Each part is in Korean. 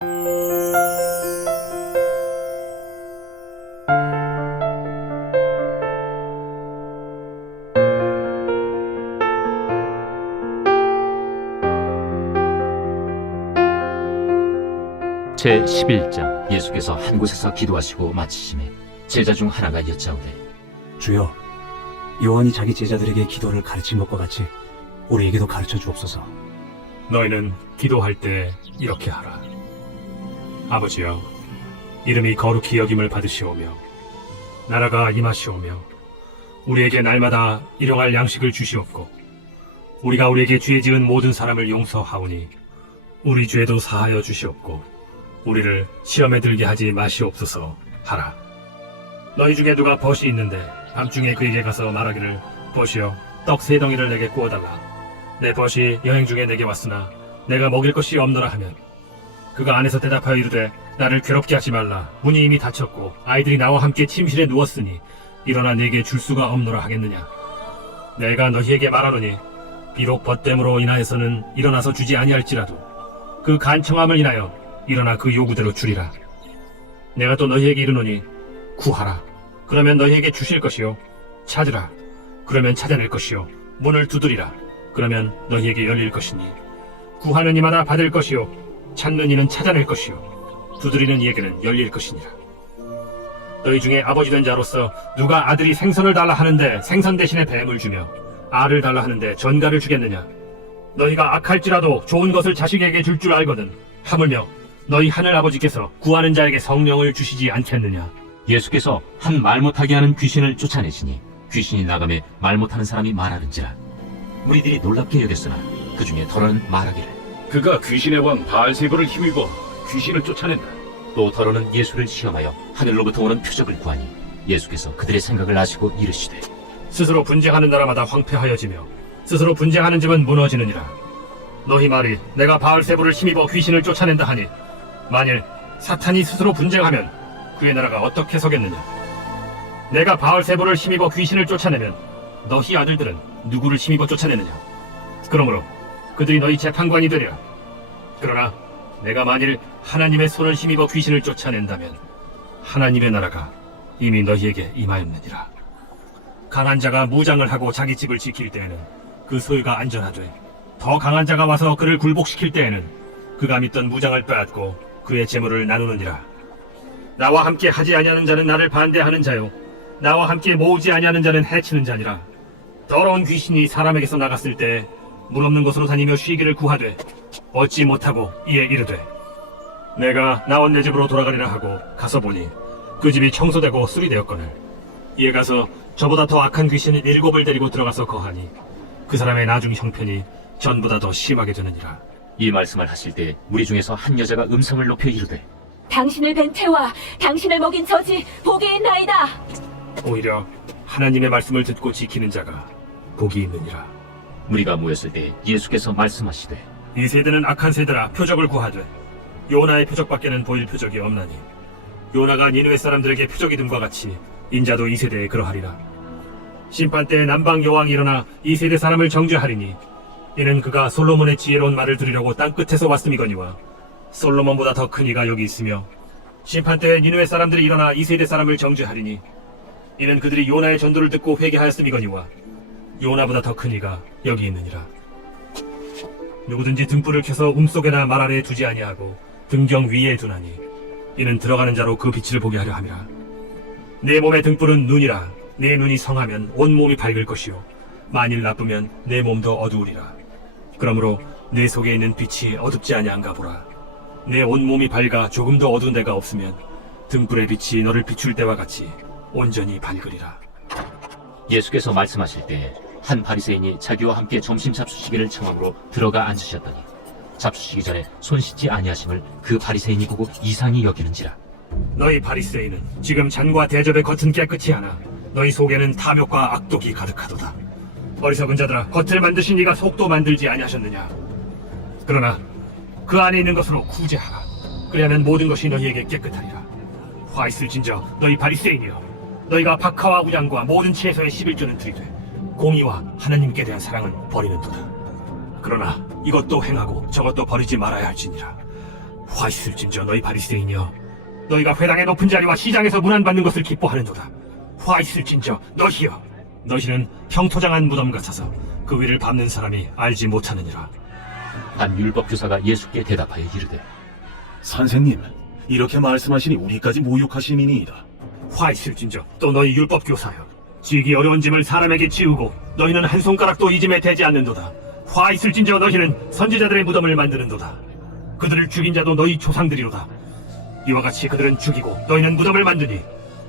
제11장. 예수께서 한 곳에서 기도하시고 마치심에 제자 중 하나가 여짜오되, 주여, 요한이 자기 제자들에게 기도를 가르친 것과 같이 우리에게도 가르쳐 주옵소서. 너희는 기도할 때 이렇게 하라. 아버지여, 이름이 거룩히 여김을 받으시오며 나라가 임하시오며 우리에게 날마다 일용할 양식을 주시옵고 우리가 우리에게 죄 지은 모든 사람을 용서하오니 우리 죄도 사하여 주시옵고 우리를 시험에 들게 하지 마시옵소서 하라. 너희 중에 누가 벗이 있는데 밤중에 그에게 가서 말하기를, 벗이여, 떡 3덩이를 내게 구워달라. 내 벗이 여행 중에 내게 왔으나 내가 먹일 것이 없노라 하면, 그가 안에서 대답하여 이르되, 나를 괴롭게 하지 말라. 문이 이미 닫혔고 아이들이 나와 함께 침실에 누웠으니 일어나 내게 줄 수가 없노라 하겠느냐. 내가 너희에게 말하노니 비록 벗됨으로 인하여서는 일어나서 주지 아니할지라도 그 간청함을 인하여 일어나 그 요구대로 주리라. 내가 또 너희에게 이르노니, 구하라, 그러면 너희에게 주실 것이요, 찾으라, 그러면 찾아낼 것이요, 문을 두드리라, 그러면 너희에게 열릴 것이니, 구하는 이마다 받을 것이요, 찾는 이는 찾아낼 것이요, 두드리는 이에게는 열릴 것이니라. 너희 중에 아버지 된 자로서 누가 아들이 생선을 달라 하는데 생선 대신에 뱀을 주며 알을 달라 하는데 전갈을 주겠느냐? 너희가 악할지라도 좋은 것을 자식에게 줄 줄 알거든. 하물며 너희 하늘 아버지께서 구하는 자에게 성령을 주시지 않겠느냐? 예수께서 한 말 못하게 하는 귀신을 쫓아내시니 귀신이 나가매 말 못하는 사람이 말하는지라. 무리들이 놀랍게 여겼으나 그 중에 더러는 말하기를, 그가 귀신의 왕 바알세불을 힘입어 귀신을 쫓아낸다. 또 더러는 예수를 시험하여 하늘로부터 오는 표적을 구하니 예수께서 그들의 생각을 아시고 이르시되, 스스로 분쟁하는 나라마다 황폐하여지며 스스로 분쟁하는 집은 무너지느니라. 너희 말이 내가 바알세불을 힘입어 귀신을 쫓아낸다 하니, 만일 사탄이 스스로 분쟁하면 그의 나라가 어떻게 서겠느냐? 내가 바알세불을 힘입어 귀신을 쫓아내면 너희 아들들은 누구를 힘입어 쫓아내느냐? 그러므로 그들이 너희 재판관이 되리라. 그러나 내가 만일 하나님의 손을 힘입어 귀신을 쫓아낸다면 하나님의 나라가 이미 너희에게 임하였느니라. 강한 자가 무장을 하고 자기 집을 지킬 때에는 그 소유가 안전하되, 더 강한 자가 와서 그를 굴복시킬 때에는 그가 믿던 무장을 빼앗고 그의 재물을 나누느니라. 나와 함께 하지 아니하는 자는 나를 반대하는 자요, 나와 함께 모으지 아니하는 자는 해치는 자니라. 더러운 귀신이 사람에게서 나갔을 때 물 없는 곳으로 다니며 쉬기를 구하되 얻지 못하고 이에 이르되, 내가 나온 내 집으로 돌아가리라 하고 가서 보니 그 집이 청소되고 수리되었거늘 이에 가서 저보다 더 악한 귀신이 7을 데리고 들어가서 거하니 그 사람의 나중 형편이 전보다 더 심하게 되느니라. 이 말씀을 하실 때 무리 중에서 한 여자가 음성을 높여 이르되, 당신을 뵌 태와 당신을 먹인 저지 복이 있나이다. 오히려 하나님의 말씀을 듣고 지키는 자가 복이 있느니라. 무리가 모였을 때 예수께서 말씀하시되, 이 세대는 악한 세대라 표적을 구하되 요나의 표적밖에는 보일 표적이 없나니, 요나가 니느웨 사람들에게 표적이 됨과 같이 인자도 이 세대에 그러하리라. 심판 때에 남방 여왕이 일어나 이 세대 사람을 정죄하리니, 이는 그가 솔로몬의 지혜로운 말을 들으려고 땅끝에서 왔음이거니와 솔로몬보다 더 큰 이가 여기 있으며, 심판 때에 니느웨 사람들이 일어나 이 세대 사람을 정죄하리니, 이는 그들이 요나의 전도를 듣고 회개하였음이거니와 요나보다 더 큰 이가 여기 있느니라. 누구든지 등불을 켜서 움속에나 말 아래에 두지 아니하고 등경 위에 두나니, 이는 들어가는 자로 그 빛을 보게 하려 함이라. 내 몸의 등불은 눈이라. 내 눈이 성하면 온 몸이 밝을 것이요, 만일 나쁘면 내 몸도 어두우리라. 그러므로 내 속에 있는 빛이 어둡지 아니한가 보라. 내 온 몸이 밝아 조금도 어두운 데가 없으면 등불의 빛이 너를 비출 때와 같이 온전히 밝으리라. 예수께서 말씀하실 때 한 바리새인이 자기와 함께 점심 잡수시기를 청함으로 들어가 앉으셨더니 잡수시기 전에 손 씻지 아니하심을 그 바리새인이 보고 이상히 여기는지라. 너희 바리새인은 지금 잔과 대접의 겉은 깨끗이 하나 너희 속에는 탐욕과 악독이 가득하도다. 어리석은 자들아, 겉을 만드신 이가 속도 만들지 아니하셨느냐? 그러나 그 안에 있는 것으로 구제하라. 그리하면 모든 것이 너희에게 깨끗하리라. 화 있을진저 너희 바리새인이여, 너희가 박하와 우양과 모든 채소의 11조는 드리되 공의와 하나님께 대한 사랑은 버리는도다. 그러나 이것도 행하고 저것도 버리지 말아야 할지니라. 화 있을진저 너희 바리새인이여, 너희가 회당의 높은 자리와 시장에서 문안받는 것을 기뻐하는도다. 화 있을진저 너희여, 너희는 평토장한 무덤 같아서 그 위를 밟는 사람이 알지 못하느니라. 한 율법교사가 예수께 대답하여 이르되 선생님, 이렇게 말씀하시니 우리까지 모욕하심이니이다. 화 있을진저 또 너희 율법 교사여, 지기 어려운 짐을 사람에게 지우고 너희는 한 손가락도 이 짐에 대지 않는도다. 화 있을진저 너희는 선지자들의 무덤을 만드는도다. 그들을 죽인 자도 너희 조상들이로다. 이와 같이 그들은 죽이고 너희는 무덤을 만드니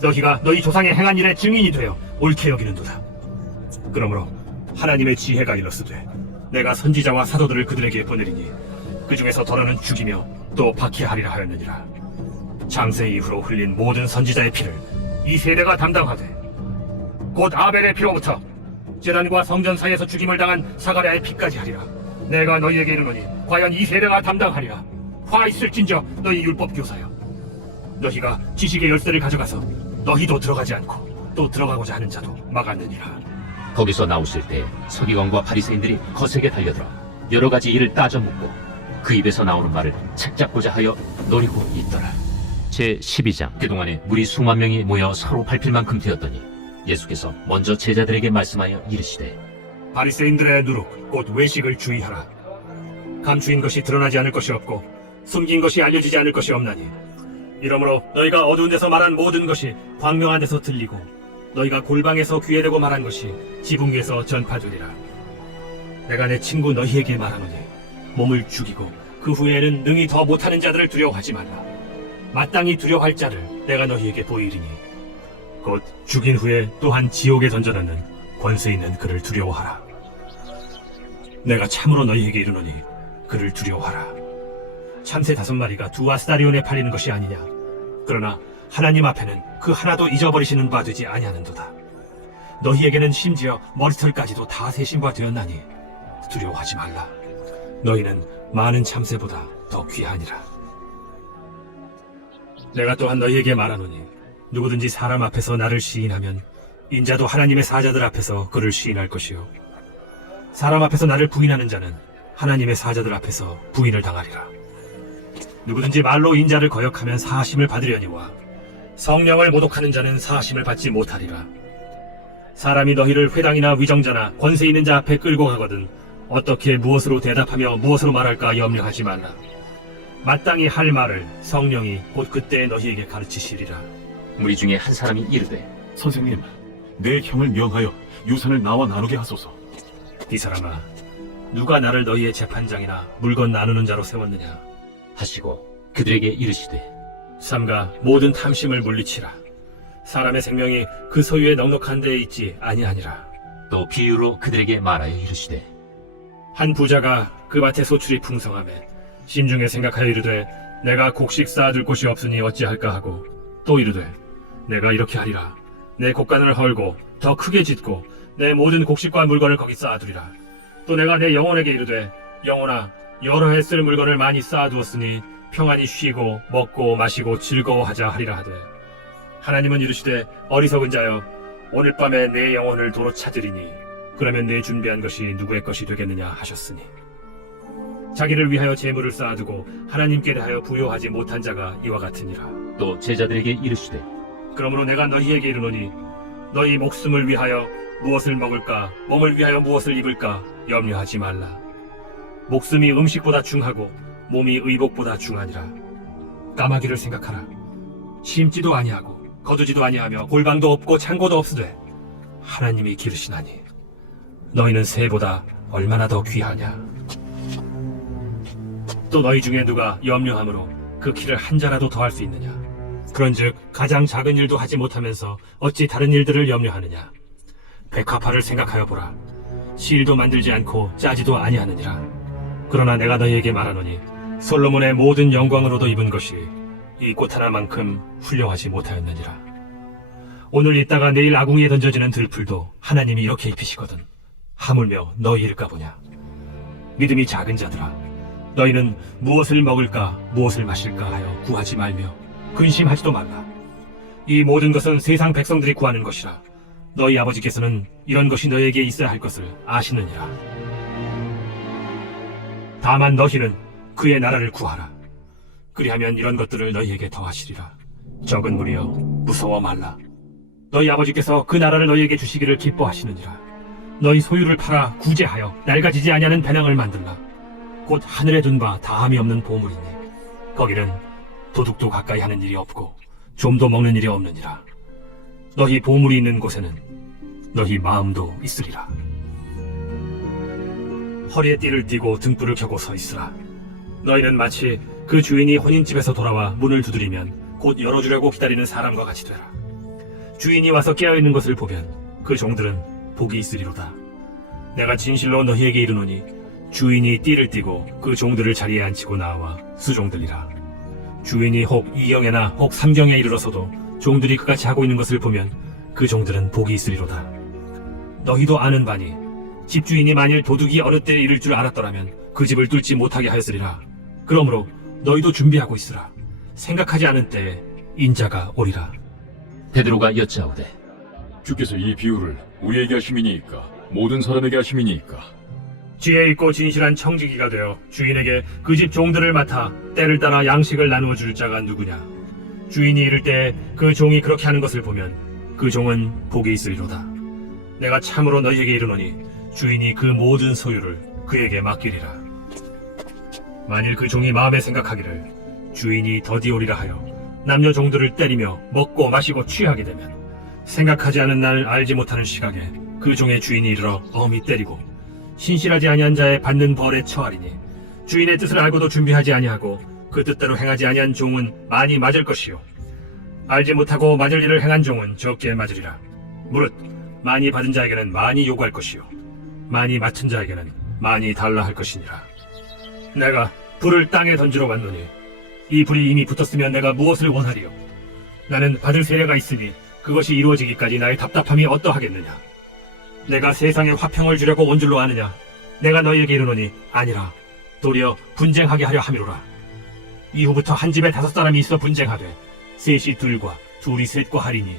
너희가 너희 조상의 행한 일의 증인이 되어 옳게 여기는도다. 그러므로 하나님의 지혜가 이렇으되 내가 선지자와 사도들을 그들에게 보내리니 그 중에서 더러는 죽이며 또 박해하리라 하였느니라. 창세 이후로 흘린 모든 선지자의 피를 이 세대가 담당하되 곧 아벨의 피로부터 제단과 성전 사이에서 죽임을 당한 사가랴의 피까지 하리라. 내가 너희에게 이르노니 과연 이 세대가 담당하리라. 화 있을진저 너희 율법 교사여, 너희가 지식의 열쇠를 가져가서 너희도 들어가지 않고 또 들어가고자 하는 자도 막았느니라. 거기서 나오실 때 서기관과 바리새인들이 거세게 달려들어 여러 가지 일을 따져 묻고 그 입에서 나오는 말을 책잡고자 하여 노리고 있더라. 제 12장. 그동안에 무리 수만 명이 모여 서로 밟힐 만큼 되었더니 예수께서 먼저 제자들에게 말씀하여 이르시되 바리새인들의 누룩 곧 외식을 주의하라. 감추인 것이 드러나지 않을 것이 없고 숨긴 것이 알려지지 않을 것이 없나니 이러므로 너희가 어두운 데서 말한 모든 것이 광명한 데서 들리고 너희가 골방에서 귀에 대고 말한 것이 지붕 위에서 전파되리라. 내가 내 친구 너희에게 말하노니 몸을 죽이고 그 후에는 능히 더 못하는 자들을 두려워하지 말라. 마땅히 두려워할 자를 내가 너희에게 보이리니 곧 죽인 후에 또한 지옥에 던져넣는 권세 있는 그를 두려워하라. 내가 참으로 너희에게 이르노니 그를 두려워하라. 참새 5마리가 2아스타리온에 팔리는 것이 아니냐. 그러나 하나님 앞에는 그 하나도 잊어버리시는 바 되지 아니하는도다. 너희에게는 심지어 머리털까지도 다 세신 바 되었나니 두려워하지 말라. 너희는 많은 참새보다 더 귀하니라. 내가 또한 너희에게 말하노니 누구든지 사람 앞에서 나를 시인하면 인자도 하나님의 사자들 앞에서 그를 시인할 것이요, 사람 앞에서 나를 부인하는 자는 하나님의 사자들 앞에서 부인을 당하리라. 누구든지 말로 인자를 거역하면 사하심을 받으려니와 성령을 모독하는 자는 사하심을 받지 못하리라. 사람이 너희를 회당이나 위정자나 권세 있는 자 앞에 끌고 가거든 어떻게 무엇으로 대답하며 무엇으로 말할까 염려하지 말라. 마땅히 할 말을 성령이 곧 그때 너희에게 가르치시리라. 무리 중에 한 사람이 이르되 선생님, 내 형을 명하여 유산을 나와 나누게 하소서. 이 사람아, 누가 나를 너희의 재판장이나 물건 나누는 자로 세웠느냐. 하시고 그들에게 이르시되 삼가 모든 탐심을 물리치라. 사람의 생명이 그 소유의 넉넉한 데에 있지 아니하니라. 또 비유로 그들에게 말하여 이르시되 한 부자가 그 밭에 소출이 풍성하매 심중에 생각하여 이르되 내가 곡식 쌓아둘 곳이 없으니 어찌할까 하고 또 이르되 내가 이렇게 하리라. 내 곡간을 헐고 더 크게 짓고 내 모든 곡식과 물건을 거기 쌓아두리라. 또 내가 내 영혼에게 이르되 영혼아, 여러 해 쓸 물건을 많이 쌓아두었으니 평안히 쉬고 먹고 마시고 즐거워하자 하리라 하되, 하나님은 이르시되 어리석은 자여, 오늘 밤에 내 영혼을 도로 찾으리니 그러면 내 준비한 것이 누구의 것이 되겠느냐 하셨으니, 자기를 위하여 재물을 쌓아두고 하나님께 대하여 부요하지 못한 자가 이와 같으니라. 또 제자들에게 이르시되 그러므로 내가 너희에게 이르노니 너희 목숨을 위하여 무엇을 먹을까, 몸을 위하여 무엇을 입을까 염려하지 말라. 목숨이 음식보다 중하고 몸이 의복보다 중하니라. 까마귀를 생각하라. 심지도 아니하고 거두지도 아니하며 골방도 없고 창고도 없으되 하나님이 기르시나니 너희는 새보다 얼마나 더 귀하냐. 또 너희 중에 누가 염려함으로 그 키를 한 자라도 더할 수 있느냐. 그런즉 가장 작은 일도 하지 못하면서 어찌 다른 일들을 염려하느냐. 백합화를 생각하여 보라. 실도 만들지 않고 짜지도 아니하느니라. 그러나 내가 너희에게 말하노니 솔로몬의 모든 영광으로도 입은 것이 이 꽃 하나만큼 훌륭하지 못하였느니라. 오늘 있다가 내일 아궁이에 던져지는 들풀도 하나님이 이렇게 입히시거든 하물며 너희일까 보냐. 믿음이 작은 자들아, 너희는 무엇을 먹을까 무엇을 마실까 하여 구하지 말며 근심하지도 말라. 이 모든 것은 세상 백성들이 구하는 것이라. 너희 아버지께서는 이런 것이 너희에게 있어야 할 것을 아시느니라. 다만 너희는 그의 나라를 구하라. 그리하면 이런 것들을 너희에게 더하시리라. 적은 무리여 무서워 말라. 너희 아버지께서 그 나라를 너희에게 주시기를 기뻐하시느니라. 너희 소유를 팔아 구제하여 낡아지지 아니하는 배낭을 만들라. 곧 하늘에 둔 바 다함이 없는 보물이니 거기는 도둑도 가까이 하는 일이 없고 좀도 먹는 일이 없느니라. 너희 보물이 있는 곳에는 너희 마음도 있으리라. 허리에 띠를 띠고 등불을 켜고 서 있으라. 너희는 마치 그 주인이 혼인집에서 돌아와 문을 두드리면 곧 열어주려고 기다리는 사람과 같이 되라. 주인이 와서 깨어있는 것을 보면 그 종들은 복이 있으리로다. 내가 진실로 너희에게 이르노니 주인이 띠를 띠고 그 종들을 자리에 앉히고 나와 수종들이라. 주인이 혹 2경에나 혹 3경에 이르러서도 종들이 그같이 하고 있는 것을 보면 그 종들은 복이 있으리로다. 너희도 아는 바니 집주인이 만일 도둑이 어느 때에 이를 줄 알았더라면 그 집을 뚫지 못하게 하였으리라. 그러므로 너희도 준비하고 있으라. 생각하지 않은 때에 인자가 오리라. 베드로가 여짜오되 주께서 이 비유를 우리에게 하심이니까 모든 사람에게 하심이니까 지혜 있고 진실한 청지기가 되어 주인에게 그 집 종들을 맡아 때를 따라 양식을 나누어 줄 자가 누구냐. 주인이 이를 때 그 종이 그렇게 하는 것을 보면 그 종은 복이 있으리로다. 내가 참으로 너희에게 이르노니 주인이 그 모든 소유를 그에게 맡기리라. 만일 그 종이 마음에 생각하기를 주인이 더디 오리라 하여 남녀 종들을 때리며 먹고 마시고 취하게 되면 생각하지 않은 날 알지 못하는 시각에 그 종의 주인이 이르러 엄히 때리고 신실하지 아니한 자의 받는 벌에 처하리니 주인의 뜻을 알고도 준비하지 아니하고 그 뜻대로 행하지 아니한 종은 많이 맞을 것이요 알지 못하고 맞을 일을 행한 종은 적게 맞으리라. 무릇 많이 받은 자에게는 많이 요구할 것이요 많이 맡은 자에게는 많이 달라 할 것이니라. 내가 불을 땅에 던지러 왔노니 이 불이 이미 붙었으면 내가 무엇을 원하리요. 나는 받을 세례가 있으니 그것이 이루어지기까지 나의 답답함이 어떠하겠느냐. 내가 세상에 화평을 주려고 온 줄로 아느냐. 내가 너희에게 이르노니 아니라 도리어 분쟁하게 하려 함이로라. 이후부터 한 집에 5사람이 있어 분쟁하되 셋이 둘과 둘이 셋과 하리니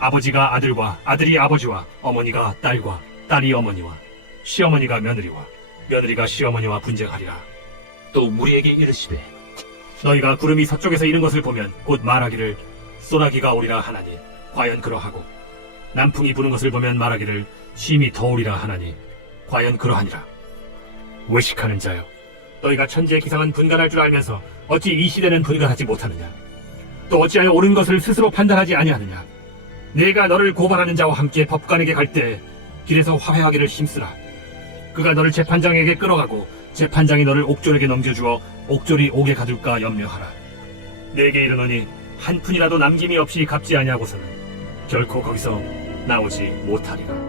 아버지가 아들과 아들이 아버지와 어머니가 딸과 딸이 어머니와 시어머니가 며느리와 며느리가 시어머니와 분쟁하리라. 또 무리에게 이르시되 너희가 구름이 서쪽에서 이른 것을 보면 곧 말하기를 소나기가 오리라 하나니 과연 그러하고 남풍이 부는 것을 보면 말하기를 심히 더우리라 하나니 과연 그러하니라. 외식하는 자여, 너희가 천지의 기상은 분간할 줄 알면서 어찌 이 시대는 분간하지 못하느냐. 또 어찌하여 옳은 것을 스스로 판단하지 아니하느냐. 내가 너를 고발하는 자와 함께 법관에게 갈 때 길에서 화해하기를 힘쓰라. 그가 너를 재판장에게 끌어가고 재판장이 너를 옥졸에게 넘겨주어 옥졸이 옥에 가둘까 염려하라. 내게 이르노니 한 푼이라도 남김이 없이 갚지 아니하고서는 결코 거기서 나오지 못하리라.